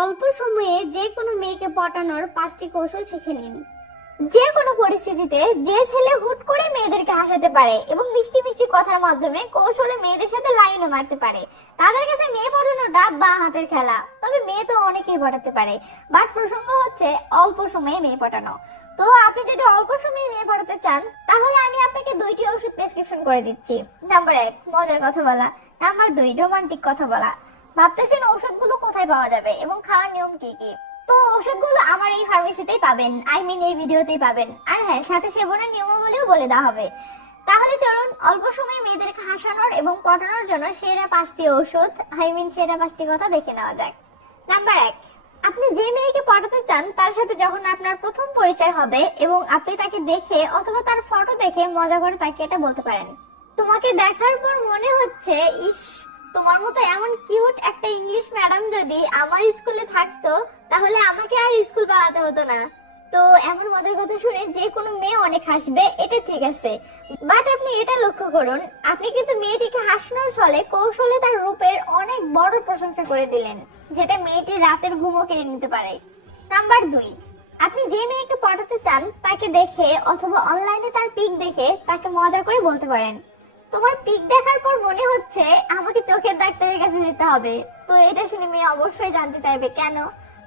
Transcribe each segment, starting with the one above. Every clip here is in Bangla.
অল্প সময়ে যে কোনো মেয়েকে পটানোর 5টি কৌশল শিখে নিন। যে কোনো পরিস্থিতিতে যে ছেলে হুট করে মেয়েদেরকে হাসাতে পারে এবং মিষ্টি মিষ্টি কথার মাধ্যমে কৌশলে মেয়েদের সাথে লাইনও মারতে পারে, তাদের কাছে মেয়ে পটানোটা বা হাতের খেলা। তবে মেয়ে তো অনেকেই পটাতে পারে, বাট প্রসঙ্গ হচ্ছে অল্প সময়ে মেয়ে পটানো। তো আপনি যদি অল্প সময়ে মেয়ে পটাতে চান, তাহলে আমি আপনাকে 2টি ওষুধ প্রেসক্রিপশন করে দিচ্ছি। নাম্বার 1, মজার কথা বলা। নাম্বার 2, রোমান্টিক কথা বলা। ভাবতেছেন ওষুধগুলো কোথায় পাওয়া যাবে এবং খাওয়ার নিয়ম কি কি? তো ওষুধগুলো আমার এই ফার্মেসিতেই পাবেন, এই ভিডিওতেই পাবেন। আর হ্যাঁ, সাথে সেবনের নিয়মাবলীও বলে দেওয়া হবে। তাহলে চলুন অল্প সময়ে মেয়েদেরকে হাসানোর এবং পটানোর জন্য সেরা 5টি ওষুধ, সেরা 5টি কথা দেখে নেওয়া যাক। নাম্বার 1, আপনি যে মেয়েকে পটাতে চান তার সাথে যখন আপনার প্রথম পরিচয় হবে এবং আপনি তাকে দেখে অথবা তার ফটো দেখে মজা করে তাকে এটা বলতে পারেন। তোমাকে দেখার পর মনে হচ্ছে, ইস, তোমার মতো এমন কিউট একটা ইংলিশ ম্যাডাম যদি আমার স্কুলে থাকতো তাহলে আমাকে আর স্কুল পালাতে হতো না। তো এমন মজার কথা শুনে যে কোনো মেয়ে অনেক হাসবে, এটা ঠিক আছে। বাট আপনি এটা লক্ষ্য করুন, আপনি কিন্তু মেয়েটিকে হাসানোর ছলে কৌশলে তার রূপের অনেক বড় প্রশংসা করে দিলেন, যেটা মেয়েটির রাতের ঘুমও কেড়ে নিতে পারে। নাম্বার 2, আপনি যে মেয়েকে পটাতে চান তাকে দেখে অথবা অনলাইনে তার পিক দেখে তাকে মজা করে বলতে পারেন, তোমার পিক দেখার পর মনে হচ্ছে আমাকে চোখের ডাক্তারের কাছে যেতে হবে। তো এটা শুনে মেয়ে অবশ্যই জানতে চাইবে কেন।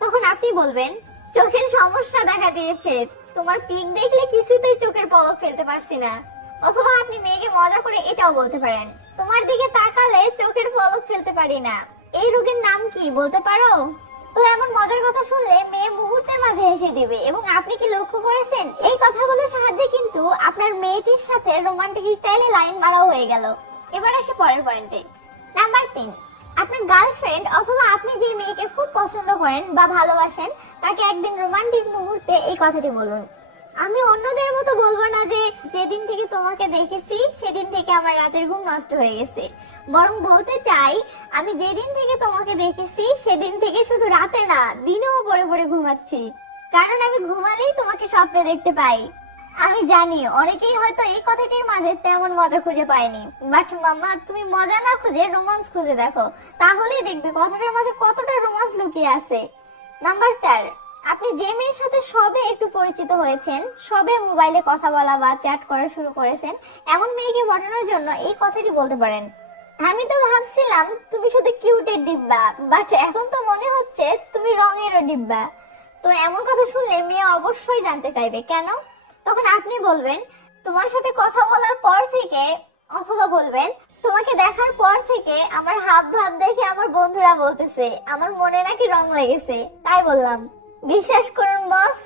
তখন আপনি বলবেন, চোখের সমস্যা দেখা দিয়েছে, তোমার পিক দেখলে কিছুতেই চোখের পলক ফেলতে পারছি না। অথবা আপনি মেয়েকে মজা করে এটাও বলতে পারেন, তোমার দিকে তাকালে চোখের পলক ফেলতে পারি না, এই রোগের নাম কি বলতে পারো? তো এমন মজার কথা শুনলে মেয়ে মুহূর্তের মাঝে হেসে দিবে। এবং আপনি কি লক্ষ্য করেছেন, এই কথাগুলোর সাহায্যে কিন্তু আপনার মেয়েটির সাথে রোমান্টিক স্টাইলে লাইন মারাও হয়ে গেল। এবার আসি পরের পয়েন্টে। নাম্বার 3, আপনার গার্লফ্রেন্ড অথবা আপনি যে মেয়েকে খুব পছন্দ করেন বা ভালোবাসেন তাকে একদিন রোমান্টিক মুহূর্তে এই কথাটি বলুন, আমি অন্যদের মতো বলবো না যে যেদিন থেকে তোমাকে দেখেছি সেদিন থেকে আমার রাতের ঘুম নষ্ট হয়ে গেছে, বরং বলতে চাই আমি যেদিন থেকে তোমাকে দেখেছি সেদিন থেকে শুধু রাতে না, দিনেও পড়ে পড়ে ঘুমাচ্ছি, কারণ আমি ঘুমালেই তোমাকে স্বপ্নে দেখতে পাই। আমি জানি অনেকেই হয়তো এই কথাটির মাঝে তেমন মজা খুঁজে পায়নি, বাট মাম্মা, তুমি মজা না খুঁজে রোমান্স খুঁজে দেখো, তাহলেই দেখবে কথাটার মাঝে কতটা রোমান্স লুকিয়ে আছে। নাম্বার 4, আপনি যে মেয়ের সাথে সবে একটু পরিচিত হয়েছেন, সবে মোবাইলে কথা বলা বা চ্যাট করা শুরু করেছেন, এমন মেয়েকে পটানোর জন্য এই কথাটি বলতে পারেন, আমি তো ভাবছিলাম তুমি শুধু কিউটের ডিব্বা, বাট এখন তো মনে হচ্ছে তুমি রঙেরও ডিব্বা। তো এমন কথা শুনলে মেয়ে অবশ্যই জানতে চাইবে কেন। তখন আপনি বলবেন, তোমার সাথে কথা বলার পর থেকে, অথবা বলবেন, তোমাকে দেখার পর থেকে আমার হাব ভাব দেখে আমার বন্ধুরা বলতেছে আমার মনে নাকি রং লেগেছে, তাই বললাম। বিশ্বাস করুন বস,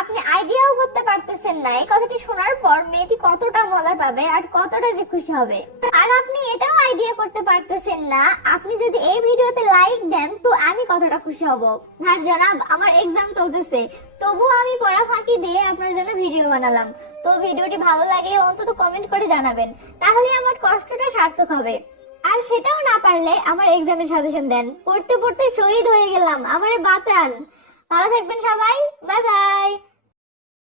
আপনি আইডিয়াও করতে পারতেছেন না এই কথাটি শোনার পর মেয়েটি কতটা মজা পাবে আর কতটা যে খুশি হবে। আর আপনি এটাও আইডিয়া করতে পারতেছেন না আপনি যদি এই ভিডিওতে লাইক দেন তো আমি কতটা খুশি হব। আর জনাব, আমার এক্সাম চলতেছে, তবুও আমি পড়া ফাঁকি দিয়ে আপনার জন্য ভিডিও বানালাম। তো ভিডিওটি ভালো লাগে অন্তত কমেন্ট করে জানাবেন, তাহলে আমার কষ্টটা সার্থক হবে। আর সেটাও না পারলে আমার এক্সামের সাজেশন দেন, পড়তে পড়তে শহীদ হয়ে গেলাম, আমারে বাঁচান। ভালো থাকবেন সবাই, বাই বাই।